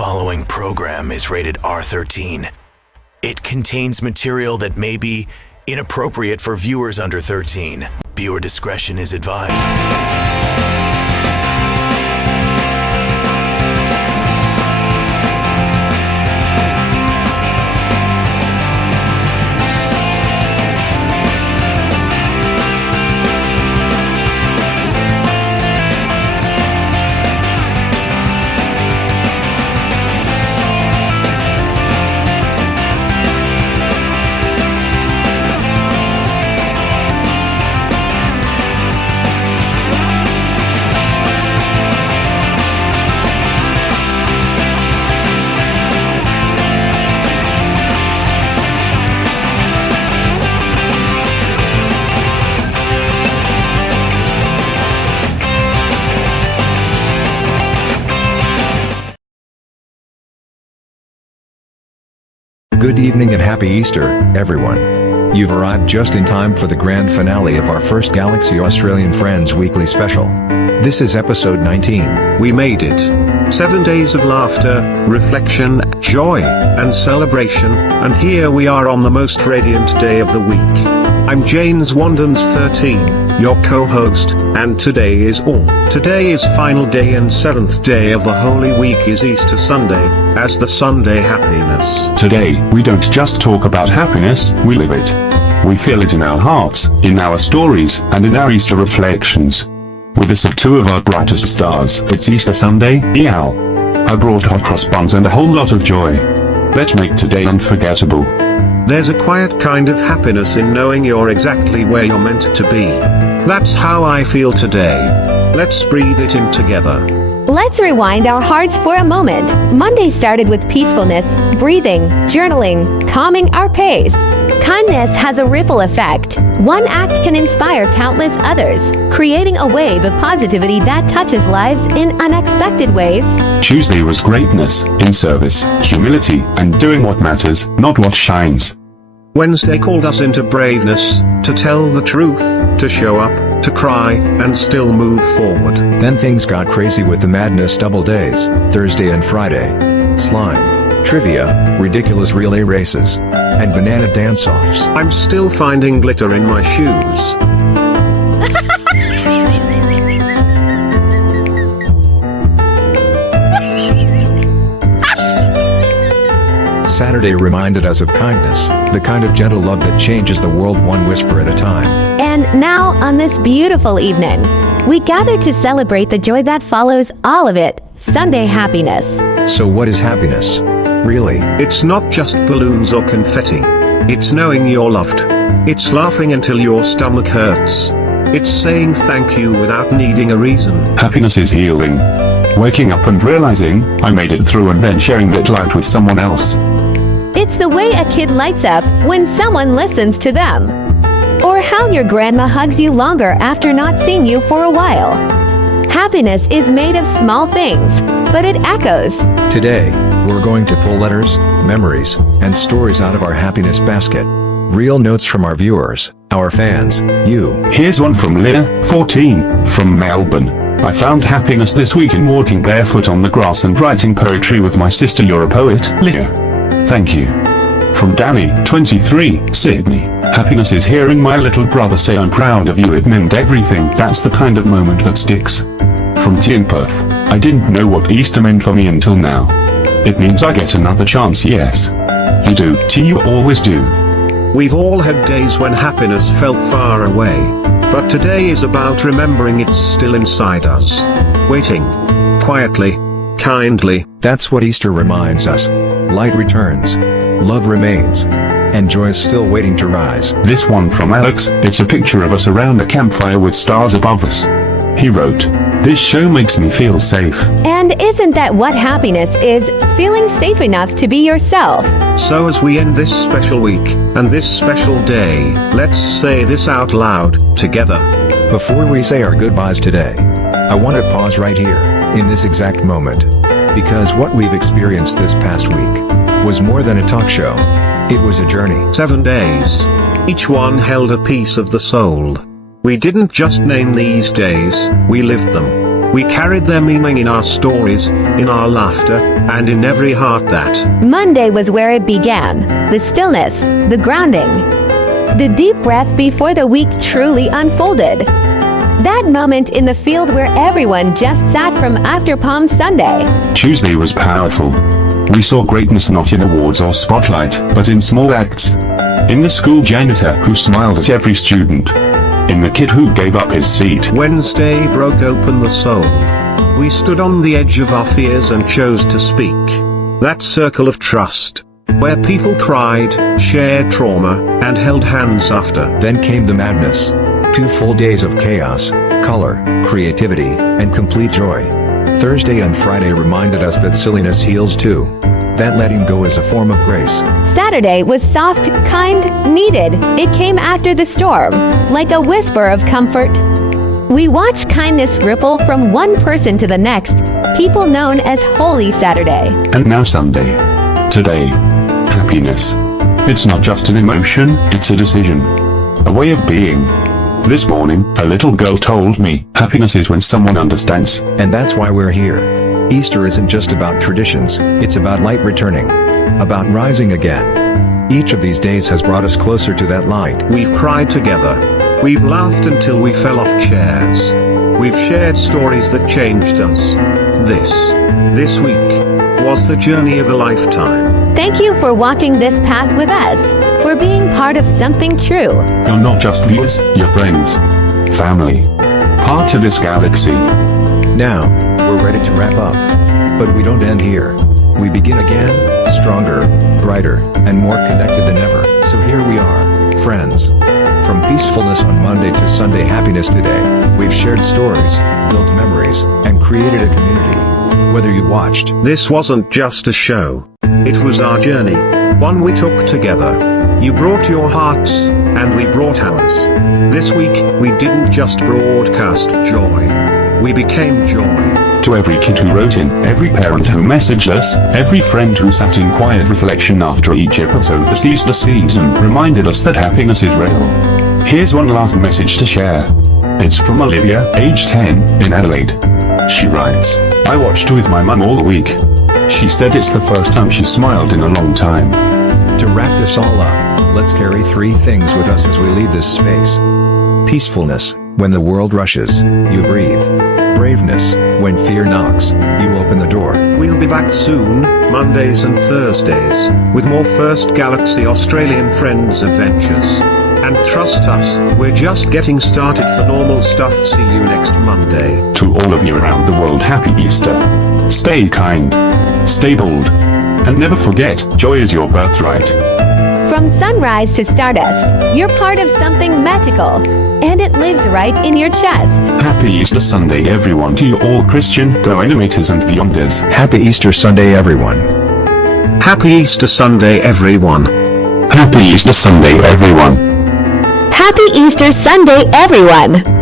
following program is rated R13. It contains material that may be inappropriate for viewers under 13. Viewer discretion is advised. Good evening and happy Easter, everyone. You've arrived just in time for the grand finale of our First Galaxy Australian Friends Weekly Special. This is episode 19. We made it. 7 days of laughter, reflection, joy, and celebration, and here we are on the most radiant day of the week. I'm James Wandens 13, your co-host, and today is final day and 7th day of the Holy Week is Easter Sunday, as the Sunday happiness. Today, we don't just talk about happiness, we live it. We feel it in our hearts, in our stories, and in our Easter reflections. With this of two of our brightest stars, it's Easter Sunday, Eal. I brought hot cross buns and a whole lot of joy. Let's make today unforgettable. There's a quiet kind of happiness in knowing you're exactly where you're meant to be. That's how I feel today. Let's breathe it in together. Let's rewind our hearts for a moment. Monday started with peacefulness, breathing, journaling, calming our pace. Kindness has a ripple effect. One act can inspire countless others, creating a wave of positivity that touches lives in unexpected ways. Tuesday was greatness, in service, humility, and doing what matters, not what shines. Wednesday called us into braveness, to tell the truth, to show up, to cry, and still move forward. Then things got crazy with the madness double days, Thursday and Friday. Slime, trivia, ridiculous relay races, and banana dance-offs. I'm still finding glitter in my shoes. Saturday reminded us of kindness, the kind of gentle love that changes the world one whisper at a time. And now, on this beautiful evening, we gather to celebrate the joy that follows all of it, Sunday happiness. So what is happiness? Really? It's not just balloons or confetti. It's knowing you're loved. It's laughing until your stomach hurts. It's saying thank you without needing a reason. Happiness is healing. Waking up and realizing, I made it through, and then sharing that light with someone else. It's the way a kid lights up when someone listens to them. Or how your grandma hugs you longer after not seeing you for a while. Happiness is made of small things, but it echoes. Today, we're going to pull letters, memories, and stories out of our happiness basket. Real notes from our viewers, our fans, you. Here's one from Leah, 14, from Melbourne. I found happiness this week in walking barefoot on the grass and writing poetry with my sister. You're a poet, Leah. Thank you. From Danny, 23, Sydney. Happiness is hearing my little brother say I'm proud of you. It meant everything. That's the kind of moment that sticks. From Tien Perth. I didn't know what Easter meant for me until now. It means I get another chance. Yes. You do. T, you always do. We've all had days when happiness felt far away. But today is about remembering it's still inside us. Waiting. Quietly. Kindly. That's what Easter reminds us. Light returns. Love remains. And joy is still waiting to rise. This one from Alex, it's a picture of us around a campfire with stars above us. He wrote, "This show makes me feel safe." And isn't that what happiness is? Feeling safe enough to be yourself. So as we end this special week, and this special day, let's say this out loud, together. Before we say our goodbyes today, I want to pause right here, in this exact moment. Because what we've experienced this past week was more than a talk show. It was a journey. 7 days. Each one held a piece of the soul. We didn't just name these days, we lived them. We carried their meaning in our stories, in our laughter, and in every heart that. Monday was where it began. The stillness, the grounding, the deep breath before the week truly unfolded. That moment in the field where everyone just sat from after Palm Sunday. Tuesday was powerful. We saw greatness not in awards or spotlight, but in small acts. In the school janitor who smiled at every student. In the kid who gave up his seat. Wednesday broke open the soul. We stood on the edge of our fears and chose to speak. That circle of trust, where people cried, shared trauma, and held hands after. Then came the madness. 2 full days of chaos, color, creativity, and complete joy. Thursday and Friday reminded us that silliness heals too. That letting go is a form of grace. Saturday was soft, kind, needed. It came after the storm, like a whisper of comfort. We watched kindness ripple from one person to the next, people known as Holy Saturday. And now Sunday. Today. Happiness. It's not just an emotion, it's a decision. A way of being. This morning, a little girl told me, happiness is when someone understands. And that's why we're here. Easter isn't just about traditions, it's about light returning. About rising again. Each of these days has brought us closer to that light. We've cried together. We've laughed until we fell off chairs. We've shared stories that changed us. This week, was the journey of a lifetime. Thank you for walking this path with us, for being part of something true. You're not just viewers, you're friends. Family. Part of this galaxy. Now, we're ready to wrap up. But we don't end here. We begin again, stronger, brighter, and more connected than ever. So here we are, friends. From peacefulness on Monday to Sunday happiness today, we've shared stories, built memories, and created a community. Whether you watched, this wasn't just a show. It was our journey, one we took together. You brought your hearts, and we brought ours. This week, we didn't just broadcast joy. We became joy. To every kid who wrote in, every parent who messaged us, every friend who sat in quiet reflection after each episode this Easter season reminded us that happiness is real. Here's one last message to share. It's from Olivia, age 10, in Adelaide. She writes, I watched with my mum all week. She said it's the first time she smiled in a long time. To wrap this all up, let's carry 3 things with us as we leave this space. Peacefulness, when the world rushes, you breathe. Braveness, when fear knocks, you open the door. We'll be back soon, Mondays and Thursdays, with more First Galaxy Australian Friends adventures. And trust us, we're just getting started for normal stuff. See you next Monday. To all of you around the world, happy Easter. Stay kind. Stay bold. And never forget, joy is your birthright. From sunrise to stardust, you're part of something magical, and it lives right in your chest. Happy Easter Sunday everyone, to you all Christian go-animators and beyonders. Happy Easter Sunday everyone. Happy Easter Sunday everyone. Happy Easter Sunday everyone. Happy Easter Sunday, everyone!